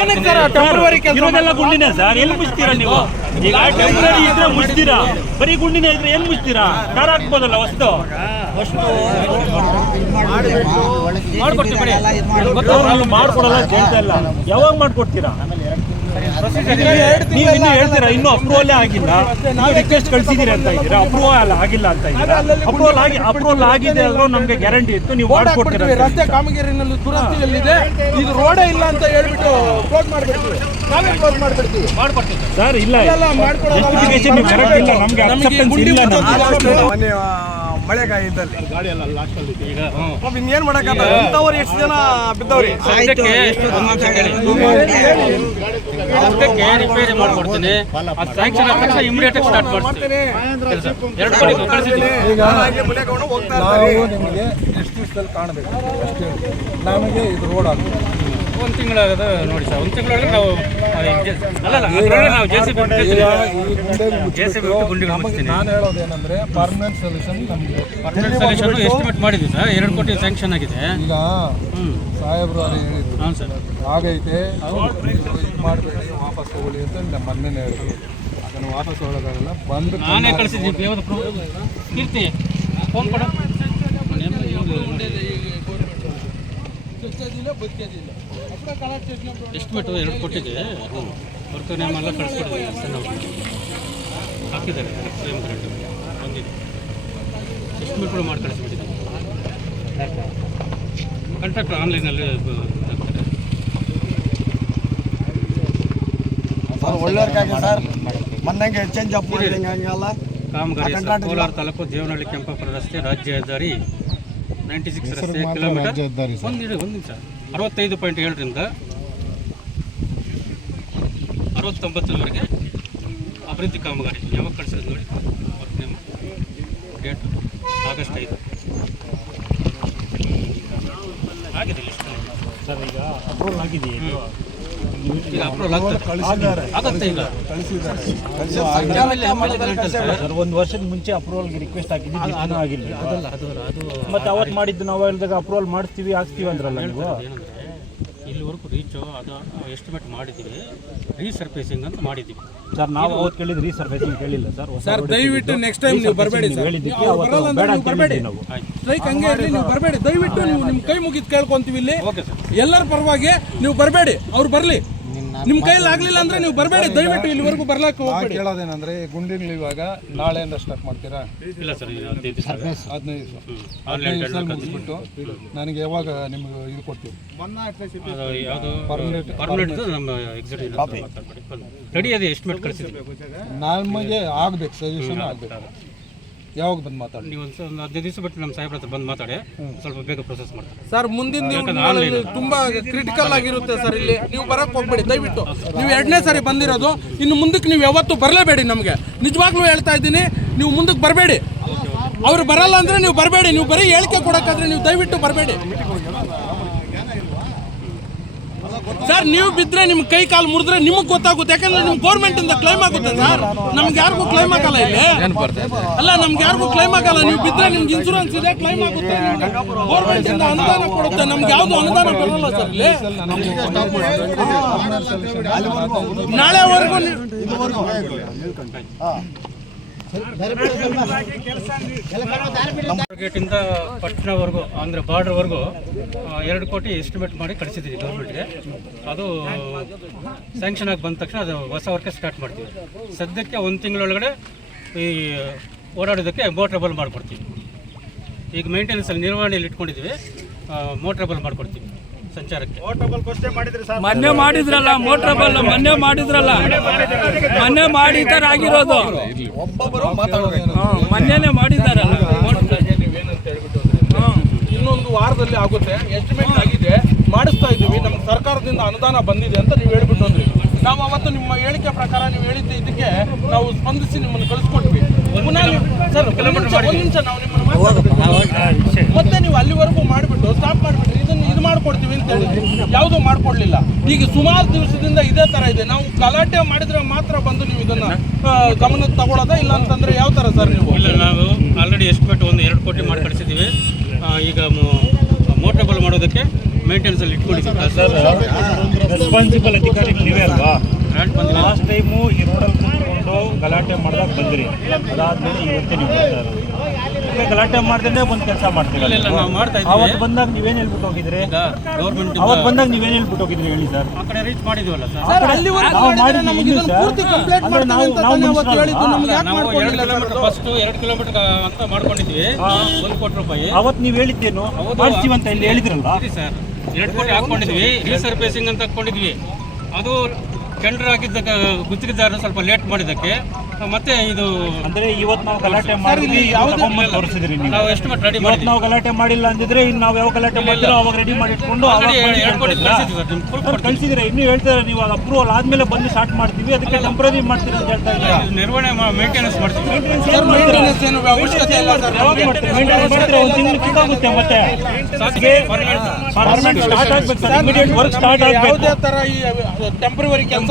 ಏನಕ್ಕೆ sir temporary ಕೆಲಸ ಇರೋದೆಲ್ಲ ಗುಂಡಿನೇ ಸರ್ ಎಲ್ಲಿ ಮುಚ್ತೀರಾ ನೀವು? ಈಗ ಟೆಂಪ್ರರಿ ಇದ್ರೆ ಮುಚ್ತೀರಾ? ಬರೀ ಗುಂಡಿನೇ ಇದ್ರೆ ಎಲ್ಲಿ ಮುಚ್ತೀರಾ? ಟಾರ್ ಹಾಕ್ಬೋದಲ್ಲ ವಸ್ತು? ಮಾಡ್ಕೊಡ್ತೀವಿ ಮಾಡ್ಕೊಡಲ್ಲ ಇಲ್ಲ. ಯಾವಾಗ ಮಾಡ್ಕೊಡ್ತೀರಾ? ನೀವು ಇನ್ನು ಹೇಳ್ತೀರಾ ಇನ್ನೂ ಅಪ್ರೂವಲ್ಲೇ ಆಗಿಲ್ಲ? ನಾವು ರಿಕ್ವೆಸ್ಟ್ ಕಳ್ಸಿದ್ದೀರಿ ಅಂತ ಇದ್ದೀರಾ? ಅಪ್ರೂವಲ್ ಆಗಿಲ್ಲ ಅಂತ ಇದ್ದೀರಾ? ಅಪ್ರೂವಲ್ ಆಗಿ ಅಪ್ರೂವಲ್ ಆಗಿದೆ ಅಂದ್ರೆ ನಮಗೆ ಗ್ಯಾರಂಟಿ ಇತ್ತು ನೀವು ಮಾಡ್ಕೊಡ್ತೀರಾ ರಸ್ತೆ ಕಾಮಗಾರಿನಲ್ಲಿ ದುರಸ್ತಿಯಲ್ಲಿದೆ. ಇದು ರೋಡೇ ಇಲ್ಲ ಅಂತ ಹೇಳ್ಬಿಟ್ಟು ಕ್ಲೋಸ್ ಮಾಡ್ಬಿಡ್ತೀವಿ. ನಾವೇ ಕ್ಲೋಸ್ ಮಾಡ್ಬಿಡ್ತೀವಿ. ಮಾಡ್ಕೊಡ್ತೀವಿ ಸರ್ ಇಲ್ಲ ಇಲ್ಲ. ಜಸ್ಟಿಫಿಕೇಶನ್ ನೀವು ಕರೆಕ್ಟ್ ಇಲ್ಲ ನಮ್ಗೆ ಗುಂಡಿ ಇಲ್ಲ ಮೊನ್ನೆ ಮಳೆಗಾಯಿ ಇದ್ದಲ್ಲಿ ಪಾಪ ಇನ್ನೇನ್ ಮಾಡಕ್ಕಾಗಲ್ಲ. ಎಂತವ್ರು ಎಷ್ಟು ಜನ ಬಿದ್ದವ್ರಿ? ರಿಪೇರಿ ಮಾಡ್ಕೊಡ್ತೀನಿ. ಅದು ಸ್ಯಾಂಕ್ಷನ್ ಆದ ತಕ್ಷಣ ಇಮಿಡಿಯೇಟ್ ಸ್ಟಾರ್ಟ್ ಮಾಡ್ತೀನಿ. ಎರಡು ಕೋಟಿ ಕಳಿಸಿದ್ದೀನಿ ನಾವು ನಿಮಗೆ ಎಷ್ಟು ದಿವಸದಲ್ಲಿ ಕಾಣಬೇಕು? ಅಷ್ಟೇ ನಮಗೆ ಇದು ರೋಡ್ ಆಗುತ್ತೆ ಒಂದು ತಿಂಗಳಾಗದ ನೋಡಿ ಸರ್ ಒಂದು ತಿಂಗಳೊಳಗೆ ನಾವು ಅಲ್ಲ ಅಲ್ಲ ನಾವು ಜೆ ಸಿ ಬಿ ಈಗ ಈ ಗುಂಡೆ ಜೆ ಸಿ ಬಿ ಗುಂಡಿಗೆ ಮುಗಿಸ್ತೀನಿ ನಾನು ಹೇಳೋದೇನಂದ್ರೆ ಪರ್ಮನೆಂಟ್ ಸೊಲ್ಯೂಷನ್ ನಮಗೆ. ಪರ್ಮನೆಂಟ್ ಸೊಲ್ಯೂಷನ್ ಎಸ್ಟಿಮೇಟ್ ಮಾಡಿದ್ವಿ ಸರ್ ಎರಡು ಕೋಟಿ ಸ್ಯಾಂಕ್ಷನ್ ಆಗಿದೆ. ಈಗ ಹ್ಞೂ ಸಾಹೇಬ್ರು ಅದೇ ಹೇಳಿದ್ರು. ಹಾಂ ಸರ್. ಆಗೈತೆ ಇದು ಮಾಡಬೇಡಿ ವಾಪಸ್ ಹೋಗಲಿ ಅಂತ ನಮ್ಮ ಮೊನ್ನೆನೇ ಹೇಳಿದ್ರು. ಅದನ್ನು ವಾಪಸ್ ಹೋಗೋದಾಗಲ್ಲ ಬಂದು ನಾನೇ ಕಳಿಸಿದ್ದೀನಿ ಯಾವ್ದು ಕೀರ್ತಿ ಫೋನ್ ಕೊಡು. ಎಸ್ಟಿಮೇಟು ಎರಡು ಕೊಟ್ಟಿದೆ. ವರ್ಕ್ ನೇಮ್ ಎಲ್ಲ ಕಳಿಸ್ಕೊಡಿದ್ದೀನಿ ಹಾಕಿದ್ದಾರೆ. ಸೇಮ್ ಕರೆಕ್ಟ್ ಬಂದಿದೆ. ಎಸ್ಟಿಮೇಟ್ ಕೂಡ ಮಾಡಿ ಕಳಿಸ್ಬಿಟ್ಟಿದ್ದೀನಿ ಕಾಂಟ್ರಾಕ್ಟ್ ಆನ್ಲೈನಲ್ಲಿ ಒಳ್ಳೆಯವ್ರಿಗಾಗಿ ಸರ್ ಮೊನ್ನಂಗೆ ಚೇಂಜ್ ಅಪ್ ಹಂಗಲ್ಲ ಕಾಮಗಾರಿ ಸರ್, ಕೋಲಾರ ತಾಲೂಕು ದೇವನಹಳ್ಳಿ ಕೆಂಪಾಪುರ ರಸ್ತೆ ರಾಜ್ಯ ಹೆದ್ದಾರಿ ನೈಂಟಿ ಸಿಕ್ಸ್ ರಸ್ತೆ ಕಿಲೋಮೀಟರ್. ಒಂದು ಒಂದು ನಿಮಿಷ. ಅರವತ್ತೈದು ಪಾಯಿಂಟ್ ಏಳರಿಂದ ಅರವತ್ತೊಂಬತ್ತರವರೆಗೆ ಅಭಿವೃದ್ಧಿ ಕಾಮಗಾರಿ ಯಾವಾಗ ಕಳಿಸಿದ್ರು ನೋಡಿ. ನೇಮ್ ಡೇಟ್ ಆಗಸ್ಟ್ ಐದು. ಆಗಿದೆ ಸರ್ ಈಗ ಅಪ್ರೂವಲ್? ಈಗ ಆಗತ್ತೆ ಈಗ. ಸರ್. ಒಂದು ವರ್ಷದ ಮುಂಚೆ ಅಪ್ರೂವಲ್ಗೆ ರಿಕ್ವೆಸ್ಟ್ ಹಾಕಿದ್ದೀವಿ ಇನ್ನೂ ಆಗಿಲ್ಲ. ಅದಲ್ಲ ಅದು ಅದು ಮತ್ತೆ ಅವತ್ತು ಮಾಡಿದ್ದು ನಾವು ಹೇಳಿದಾಗ ಅಪ್ರೂವಲ್ ಮಾಡ್ತೀವಿ ಹಾಕ್ತೀವಿ ಅಂದ್ರಲ್ಲ ನೀವು? ಇಲ್ಲಿವರೆಗೂ ರೀಚು ಅದು ಎಸ್ಟಿಮೇಟ್ ಮಾಡಿದ್ದೀವಿ. ರೀಸರ್ಫೇಸಿಂಗ್ ಅಂತ ಮಾಡಿದ್ದೀವಿ. ಸರ್ ನಾವು ಅವತ್ತು ಕೇಳಿದ್ದು ರೀಸರ್ಫೇಸಿಂಗ್ ಕೇಳಿಲ್ಲ ಸರ್ ಹೊಸ ಸರ್ ದಯವಿಟ್ಟು ನೆಕ್ಸ್ಟ್ ಟೈಮ್ ನೀವು ಬರಬೇಡಿ ಸರ್ ಹೇಳಿದ್ದಕ್ಕೆ ಅವತ್ತು ಬೇಡ ಅಂತ ಬರಬೇಡಿ. ನಾವು. ಸ್ಟ್ರೈಕ್ ಹಂಗೆ ಇರಲಿ ನೀವು ಬರಬೇಡಿ. ದಯವಿಟ್ಟು ನೀವು ನಿಮ್ಮ ಕೈ ಮುಗಿದು ಕೇಳ್ಕೊಂತೀವಿ ಇಲ್ಲಿ. ಓಕೆ ಸರ್ ಎಲ್ಲರ ಪರವಾಗಿ ನೀವು ಬರಬೇಡಿ ಅವ್ರು ಬರಲಿ. ನಿಮ್ಮ ಕೈಯಲ್ಲಿ ಆಗ್ಲಿಲ್ಲ ಅಂದ್ರೆ ನೀವು ಬರಬೇಡಿ ದಯವಿಟ್ಟು ಇಲ್ಲಿವರೆಗೂ ಬರ್ಲಾಕ್ ಹೇಳೋದೇನಂದ್ರೆ ಹೋಗ್ಬೇಡಿ. ಕೇಳೋದೇನಂದ್ರೆ ಗುಂಡಿಗಳು ಇವಾಗ ನಾಳೆಯಿಂದ ಸ್ಟಾರ್ಟ್ ಮಾಡ್ತೀರಾ? ಇಲ್ಲ ಸರ್ ಹದಿನೈದು ದಿವಸ. ಹದಿನೈದು ದಿವಸ. ಮುಗಿಸ್ಬಿಟ್ಟು ನನಗೆ ಯಾವಾಗ ನಿಮ್ಗೆ ಇದು ಕೊಡ್ತೀವಿ? ಪರ್ಮನೆಂಟ್ ನಮಗೆ ಆಗ್ಬೇಕು ಸಜೆಷನ್ ಆಗ್ಬೇಕು. ಯಾವಾಗ ಬಂದು ಮಾತಾಡಿ ನೀವು ಒಂದು ಒಂದು ಹದಿನೈದು ದಿವಸ ಬಿಟ್ಟು ನಮ್ಮ ಸಾಹೇಬ್ರ ಹತ್ರ ಬಂದು ಮಾತಾಡಿ ಸ್ವಲ್ಪ ಬೇಗ ಪ್ರೊಸೆಸ್ ಮಾಡ್ತಾರೆ. ಸರ್ ಮುಂದಿನ ತುಂಬಾ ಕ್ರಿಟಿಕಲ್ ಆಗಿರುತ್ತೆ ಸರ್ ಇಲ್ಲಿ. ನೀವು ಬರಕ್ ಹೋಗ್ಬೇಡಿ ದಯವಿಟ್ಟು. ನೀವು ಎರಡನೇ ಸಾರಿ ಬಂದಿರೋದು ಇನ್ನು ಮುಂದಕ್ಕೆ ನೀವು ಯಾವತ್ತೂ ಬರಲೇಬೇಡಿ ನಮಗೆ. ನಿಜವಾಗ್ಲೂ ಹೇಳ್ತಾ ಇದ್ದೀನಿ ನೀವು ಮುಂದಕ್ಕೆ ಬರಬೇಡಿ. ಅವ್ರು ಬರಲ್ಲ ಅಂದ್ರೆ ನೀವು ಬರಬೇಡಿ. ನೀವು ಬರೀ ಹೇಳಿಕೆ ಕೊಡಕ್ಕಾದ್ರೆ ನೀವು ದಯವಿಟ್ಟು ಬರಬೇಡಿ. ಸರ್ ನೀವು ಬಿದ್ರೆ ನಿಮ್ ಕೈ ಕಾಲು ಮುರಿದ್ರೆ ನಿಮಗೆ ಗೊತ್ತಾಗುತ್ತೆ. ಯಾಕಂದ್ರೆ ನಿಮ್ ಗೋರ್ಮೆಂಟ್ ಇಂದ ಕ್ಲೈಮ್ ಆಗುತ್ತೆ ಸರ್ ನಮ್ಗೆ ಯಾರಿಗೂ ಕ್ಲೈಮ್ ಆಗಲ್ಲ ಇಲ್ಲಿ. ಅಲ್ಲ ನಮ್ಗೆ ಯಾರಿಗೂ ಕ್ಲೈಮ್ ಆಗಲ್ಲ. ನೀವು ಬಿದ್ರೆ ನಿಮ್ಗೆ ಇನ್ಸೂರೆನ್ಸ್ ಇದೆ ಕ್ಲೈಮ್ ಆಗುತ್ತೆ. ಗೋರ್ಮೆಂಟ್ ಇಂದ ಅನುದಾನ ಕೊಡುತ್ತೆ. ನಮ್ಗೆ ಯಾವ್ದು ಅನುದಾನ ಬರಲ್ಲ ಸರ್ ಇಲ್ಲಿ. ನಾಳೆವರೆಗೂ ಗೇಟಿಂದ ಪಟ್ಟಣವರೆಗೂ, ಅಂದರೆ ಬಾರ್ಡ್ರ್ವರೆಗೂ ಎರಡು ಕೋಟಿ ಎಸ್ಟಿಮೇಟ್ ಮಾಡಿ ಕಳಿಸಿದ್ದೀವಿ ಗೌರ್ಮೆಂಟ್ಗೆ ಅದು ಸ್ಯಾಂಕ್ಷನ್ ಆಗಿ ಬಂದ ತಕ್ಷಣ ಅದು ಹೊಸ ವರ್ಕೆ ಸ್ಟಾರ್ಟ್ ಮಾಡ್ತೀವಿ. ಸದ್ಯಕ್ಕೆ ಒಂದು ತಿಂಗಳೊಳಗಡೆ ಈ ಓಡಾಡೋದಕ್ಕೆ ಮೋಟ್ರಬಲ್ ಮಾಡಿಕೊಡ್ತೀವಿ. ಈಗ ಮೇಂಟೆನೆನ್ಸಲ್ಲಿ ನಿರ್ವಹಣೆಯಲ್ಲಿ ಇಟ್ಕೊಂಡಿದ್ದೀವಿ ಮೋಟ್ರಬಲ್ ಮಾಡಿಕೊಡ್ತೀವಿ. ಸಂಚಾರಕ್ಕೆ. ಮೊನ್ನೆ ಮಾಡಿದ್ರಲ್ಲ ಮೋಟ್ರಬಲ್ ಮೊನ್ನೆ ಮಾಡಿದ್ರಲ್ಲ. ಮೊನ್ನೆ ಮಾಡಿ ತರ ಆಗಿರೋದು. ಮೊನ್ನೆನೇ ಮಾಡಿದಾರಲ್ಲ ಇನ್ನೊಂದು ವಾರದಲ್ಲಿ ಆಗುತ್ತೆ. ಎಸ್ಟಿಮೇಟ್ ಆಗಿದೆ. ಮಾಡಿಸ್ತಾ ಇದ್ದೀವಿ. ನಮ್ಮ ಸರ್ಕಾರದಿಂದ ಅನುದಾನ ಬಂದಿದೆ ಅಂತ ನೀವು ಹೇಳ್ಬಿಟ್ಟು ಅಂದ್ರಿ ನಾವು ಅವತ್ತು ನಿಮ್ಮ ಹೇಳಿಕೆ ಪ್ರಕಾರ ನೀವು ಹೇಳಿದ್ದ ಇದಕ್ಕೆ ನಾವು ಸ್ಪಂದಿಸಿ ನಿಮ್ಮನ್ನು ಕಳಿಸ್ಕೊಟ್ವಿ. ಪುನಃ ಸರ್ ಒಂದು ನಿಮಿಷ ನಾವು ನಿಮ್ಮನ್ನು. ಮತ್ತೆ ನೀವು ಅಲ್ಲಿವರೆಗೂ ಮಾಡಿಬಿಟ್ಟು ಸ್ಟಾಪ್ ಇದು ಮಾಡ್ಕೊಡ್ತೀವಿ ಅಂತ ಹೇಳಿದ್ರಿ ಯಾವುದೂ ಮಾಡ್ಕೊಡ್ಲಿಲ್ಲ. ಈಗ ಸುಮಾರು ದಿವಸದಿಂದ ಇದೇ ತರ ಇದೆ. ನಾವು ಗಲಾಟೆ ಮಾಡಿದ್ರೆ ಮಾತ್ರ ಬಂದು ನೀವು ಇದನ್ನ ಗಮನಕ್ಕೆ ತಗೊಳ್ಳೋದಾ? ಇಲ್ಲ ಅಂತಂದ್ರೆ ಯಾವ ತರ ಸರ್ ನೀವು? ಇಲ್ಲ ನಾವು ಆಲ್ರೆಡಿ ಎಸ್ಟಿಮೇಟ್ ಒಂದು ಎರಡು ಕೋಟಿ ಮಾಡಿ ಕಳಿಸಿದ್ದೀವಿ. ಈಗ ಮೋಟ್ರಬಲ್ ಮಾಡೋದಕ್ಕೆ ಮೇಂಟೆನೆನ್ಸ್ ಅಲ್ಲಿ ಇಟ್ಕೊಂಡಿದ್ದೀವಿ. ರೆಸ್ಪಾನ್ಸಿಬಲ್ ಅಧಿಕಾರಿಗಳು ನೀವೇ ಅಲ್ವಾ? ಲಾಸ್ಟ್ ಟೈಮು ಈ ರೋಡಲ್ಲಿ ಕೂತ್ಕೊಂಡು ಗಲಾಟೆ ಮಾಡಿದಾಗ ಬಂದಿರಿ. ಅದಾದ್ಮೇಲೆ ಇವತ್ತೇ ನೀವು ಈಗ ಗಲಾಟೆ ಮಾಡ್ದೇ ಬಂದು ಕೆಲಸ ಮಾಡ್ತೀವಿ ಇಲ್ಲ ನಾವು? ಮಾಡ್ತಾ ಅವತ್ತು ಇದ್ದೀವಿ ಬಂದಾಗ ನೀವೇನು ಹೇಳ್ಬಿಟ್ಟು ಹೋಗಿದ್ರಿ? ಈಗ ಗೌರ್ಮೆಂಟ್ ಅವತ್ತು ಬಂದಾಗ ನೀವೇನು ಹೇಳ್ಬಿಟ್ಟು ಹೋಗಿದ್ರಿ ಹೇಳಿ ಸರ್? ಆ ಕಡೆ ರೀಚ್ ಮಾಡಿದ್ವಲ್ಲ ಸರ್? ಸರ್ ಅಲ್ಲಿವರೆಗೂ ನಾವು ಮಾಡಿದ್ರೆ ಮಾಡಿದ್ವಿ ನಮಗೆ ಇನ್ನು ಪೂರ್ತಿ ಕಂಪ್ಲೇಂಟ್ ಅಂದ್ರೆ ಮಾಡ್ತೀವಿ ನಾವು- ಅಂತ ನಾವು ತಾನೇ ಅವತ್ತು ಹೇಳಿದ್ದು. ನಮ್ಗೆ ಯಾಕೆ ನಾವು ಎರಡು ಮಾಡ್ಕೊಂಡಿಲ್ಲ ಕಿಲೋಮೀಟರ್ ಫಸ್ಟ್ ಎರಡು ಕಿಲೋಮೀಟರ್ ಅಂತ ಮಾಡ್ಕೊಂಡಿದ್ವಿ. ಒಂದು ಕೋಟಿ ರೂಪಾಯಿ. ಅವತ್ತು ನೀವು ಹೇಳಿದ್ದೇನು? ಹೌದು. ಮಾಡ್ತೀವಿ ಅಂತ ಇಲ್ಲಿ ಹೇಳಿದ್ರಲ್ಲ? ಸರ್. ಎರಡು ಕೋಟಿ ಹಾಕೊಂಡಿದ್ವಿ ರೀಸರ್ಫೇಸಿಂಗ್ ಅಂತ ಹಾಕೊಂಡಿದ್ವಿ ಅದು ಟೆಂಡರ್ ಆಗಿದ್ದ ಗುತ್ತಿಗೆದಾರರು ಸ್ವಲ್ಪ ಲೇಟ್ ಮಾಡಿದ್ದಕ್ಕೆ. ಮತ್ತೆ ಇದು ಅಂದ್ರೆ ಇವತ್ತು ನಾವು ಗಲಾಟೆ ಮಾಡಿದ್ವಿ ತೋರಿಸಿದ್ರಿ ನೀವು. ನಾವು ಮಟ್ಟ ರೆಡಿ ಇವತ್ತು ನಾವು ಗಲಾಟೆ ಮಾಡಿಲ್ಲ ಅಂದಿದ್ರೆ ಇನ್ನು ನಾವು ಯಾವ ಗಲಾಟೆ ಮಾಡ್ತೀರೋ ಅವಾಗ ರೆಡಿ ಮಾಡಿ ಇಟ್ಕೊಂಡು ಕಳ್ಸಿದ್ರೆ ಇನ್ನು ಹೇಳ್ತಾರೆ ನೀವು ಅದು ಅಪ್ರೂವಲ್ ಆದ್ಮೇಲೆ ಬಂದು ಸ್ಟಾರ್ಟ್ ಮಾಡ್ತೀವಿ ಅದಕ್ಕೆ ಟೆಂಪ್ರರಿ ಮಾಡ್ತೀರಿ ಅಂತ ಹೇಳ್ತಾ ಇದ್ದಾರೆ ಇದು ನಿರ್ವಹಣೆ ಮೇಂಟೆನೆನ್ಸ್ ಮಾಡ್ತೀವಿ. ಮಾಡಿದ್ರೆ ಒಂದು ತಿಂಗಳು ಕಿತ್ತಾಗುತ್ತೆ ಮತ್ತೆ. ಪರ್ಮನೆಂಟ್ ಸ್ಟಾರ್ಟ್ ಆಗ್ಬೇಕು ಸರ್ ಇಮಿಡಿಯೇಟ್ ವರ್ಕ್ ಸ್ಟಾರ್ಟ್ ಆಗಬೇಕು. ಯಾವುದೇ ತರ ಈ ಟೆಂಪರರಿ ಕೆಲಸ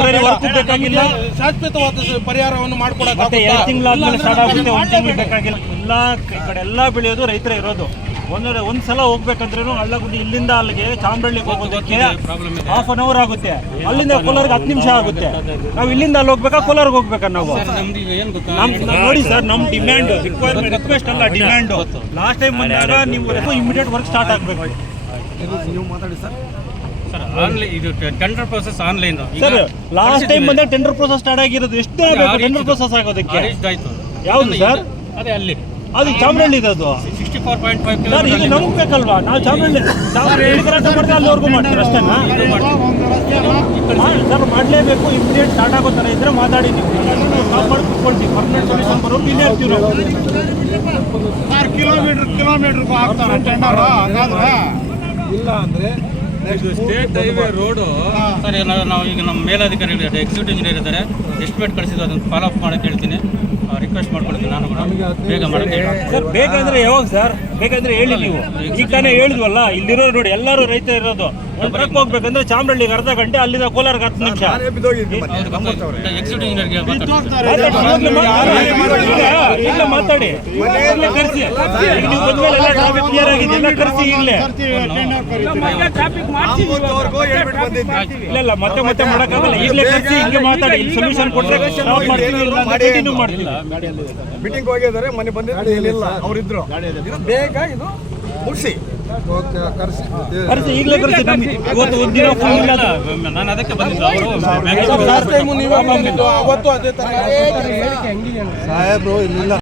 ಬೇಕಾಗಿಲ್ಲ. ಶಾಶ್ವತವಾದ ಪರಿಹಾರವನ್ನು ಮಾಡ್ಕೊಡಕ್ ಮತ್ತೆ ಎರಡು ತಿಂಗಳಾದ್ಮೇಲೆ ಸ್ಟಾರ್ಟ್ ಆಗುತ್ತೆ ಒಂದು ತಿಂಗಳು ಬೇಕಾಗಿಲ್ಲ. ಎಲ್ಲ ಈ ಕಡೆ ಎಲ್ಲ ಬೆಳೆಯೋದು ರೈತರ ಇರೋದು. ಒಂದು ಒಂದು ಸಲ ಹೋಗ್ಬೇಕಂದ್ರೂ ಹಳ್ಳಗುಡ್ಡಿ ಇಲ್ಲಿಂದ ಅಲ್ಲಿಗೆ ಚಾಮರಳ್ಳಿಗೆ ಹೋಗೋದಕ್ಕೆ ಹಾಫ್ ಅನ್ ಅವರ್ ಆಗುತ್ತೆ. ಅಲ್ಲಿಂದ ಕೋಲಾರ್ಗೆ ಹತ್ತು ನಿಮಿಷ ಆಗುತ್ತೆ. ನಾವು ಇಲ್ಲಿಂದ ಅಲ್ಲಿ ಹೋಗ್ಬೇಕಾ ಕೋಲಾರ್ಗೆ ಹೋಗ್ಬೇಕಾ ನಾವು? ಸರ್ ಏನು ಗೊತ್ತಾ? ನೋಡಿ ಸರ್ ನಮ್ ಡಿಮ್ಯಾಂಡ್ ರಿಕ್ವೈರ್ಮೆಂಟ್ ರಿಕ್ವೆಸ್ಟ್ ಅಲ್ಲ ಡಿಮ್ಯಾಂಡ್ ಲಾಸ್ಟ್ ಟೈಮ್ ಬಂದಾಗ ನೀವು ಇಮಿಡಿಯೇಟ್ ವರ್ಕ್ ಸ್ಟಾರ್ಟ್ ಆಗಬೇಕು. ಸರ್. ಆನ್ಲೈನ್ ಇದು tender process online sir last time ಬಂದಾಗ ಟೆಂಡರ್ ಪ್ರೋಸೆಸ್ ಸ್ಟಾರ್ಟ್ ಆಗಿರೋದು ಎಷ್ಟು ದಿನ ಬೇಕು ಟೆಂಡರ್ ಪ್ರೋಸೆಸ್ ಆಗೋದಕ್ಕೆ. ಆಯ್ತು. ಯಾವುದು ಸರ್ ಅದೇ ಅಲ್ಲಿ. ಅದು ಚಾಮರಳ್ಳಿ ಅದು. Sixty four point five sir ಈಗ ನಮ್ಗೆ ಬೇಕಲ್ವಾ? ನಾವು ಚಾಮರಳ್ಳಿ ಮಾಡಿದ್ರೆ ಅಲ್ಲಿವರೆಗೂ ಮಾಡ್ತೀವಿ ಅಷ್ಟೇನಾ ಮಾಡಿ- ಸರ್ ಮಾಡಲೇಬೇಕು. ಇಮಿಡಿಯೇಟ್ ಸ್ಟಾರ್ಟ್ ಆಗೋ ಥರ ಇದ್ರೆ ಮಾತಾಡಿ ನೀವು. ಸ್ಟಾಪ್ ಮಾಡಿ ಕುತ್ಕೊಳ್ತೀವಿ. ಪರ್ಮನೆಂಟ್ ಸೊಲ್ಯೂಷನ್ ಬರೋ ಇಲ್ಲೇ ಇರ್ತೀವಿ ನಾವು. ಇಲ್ಲ ಅಂದ್ರೆ ಇದು ಸ್ಟೇಟ್ ಹೈವೇ ರೋಡು ಸರ್ ನಾವು ನಾವು ಈಗ ನಮ್ಮ ಮೇಲಧಿಕಾರಿಗಳು ಎಕ್ಸಿಕ್ಯೂಟಿವ್ ಇಂಜಿನಿಯರ್ ಇದ್ದಾರೆ. ಎಸ್ಟಿಮೇಟ್ ಕಳಿಸಿದ್ರು ಅದನ್ನು ಫಾಲೋ ಅಪ್ ಮಾಡಕ್ಕೆ ಹೇಳ್ತೀನಿ. ರಿಕ್ವೆಸ್ಟ್ ಮಾಡ್ಕೊಳ್ತೀನಿ ನಾನು ಕೂಡ. ಬೇಗ ಮಾಡಕ್ಕೆ ಸರ್. ಬೇಕಂದ್ರೆ ಯಾವಾಗ ಸರ್? ಬೇಕಂದ್ರೆ ಹೇಳಿ ನೀವು. ಈಗ ತಾನೇ ಹೇಳಿದ್ವಲ್ಲ ಇಲ್ಲಿರೋ ನೋಡಿ ಎಲ್ಲರೂ ರೈತ ಇರೋದು. ಟ್ರಕ್ ಹೋಗ್ಬೇಕಂದ್ರೆ ಚಾಮರಳ್ಳಿಗೆ ಅರ್ಧ ಗಂಟೆ ಅಲ್ಲಿಂದ ಕೋಲಾರಕ್ಕೆ ಹತ್ತು ನಿಮಿಷ. ಇಲ್ಲ ಮಾತಾಡಿ. ಈಗಲೇ ಕರೆಸಿ. ಈಗ ನೀವು ಬಂದ್ಮೇಲೆ ಎಲ್ಲ ಟ್ರಾಫಿಕ್ ಕ್ಲಿಯರ್ ಆಗಿದೆ. ಎಲ್ಲ ಕರೆಸಿ ಈಗಲೇ. ಆಂಬೂರ್ವರೆಗೂ ಹೇಳ್ಬಿಟ್ಟು ಬಂದಿದ್ದೆ ಇಲ್ಲ ಇಲ್ಲ ಮತ್ತೆ ಮತ್ತೆ ಮಾಡೋಕ್ಕಾಗಲ್ಲ. ಈಗಲೇ ಕರೆಸಿ ಹಿಂಗೆ ಮಾತಾಡಿ. ಇಲ್ಲಿ ಸೊಲ್ಯೂಷನ್ ಕೊಟ್ಟರೆ ನಾವು ಕಂಟಿನ್ಯೂ ಮಾಡ್ತೀವಿ ಮೀಟಿಂಗ್ ಹೋಗಿದ್ದಾರೆ ಮನೆ ಬಂದಿದ್ದು ಇಲ್ಲಿಲ್ಲ ಅವ್ರಿದ್ರು. ಬೇಗ ಇದು ಮುಗಿಸಿ ಓಕೆ ಕರೆಸಿ. ಕರೆಸಿ ಈಗಲೇ ಕರೆಸಿ ನಮ್ಗೆ ಇವತ್ತು ಒಂದು ದಿನ ಫುಲ್ ಇಲ್ಲ. ನಾನು ಅದಕ್ಕೆ ಬಂದಿದ್ದು ಅವರು ಲಾಸ್ಟ್ ಟೈಮು ನೀವೇ ಬಂದಿದ್ದು. ಅವತ್ತು ಅದೇ ತರ ಸಾಹೇಬ್ರು ಇಲ್ಲಿಲ್ಲ.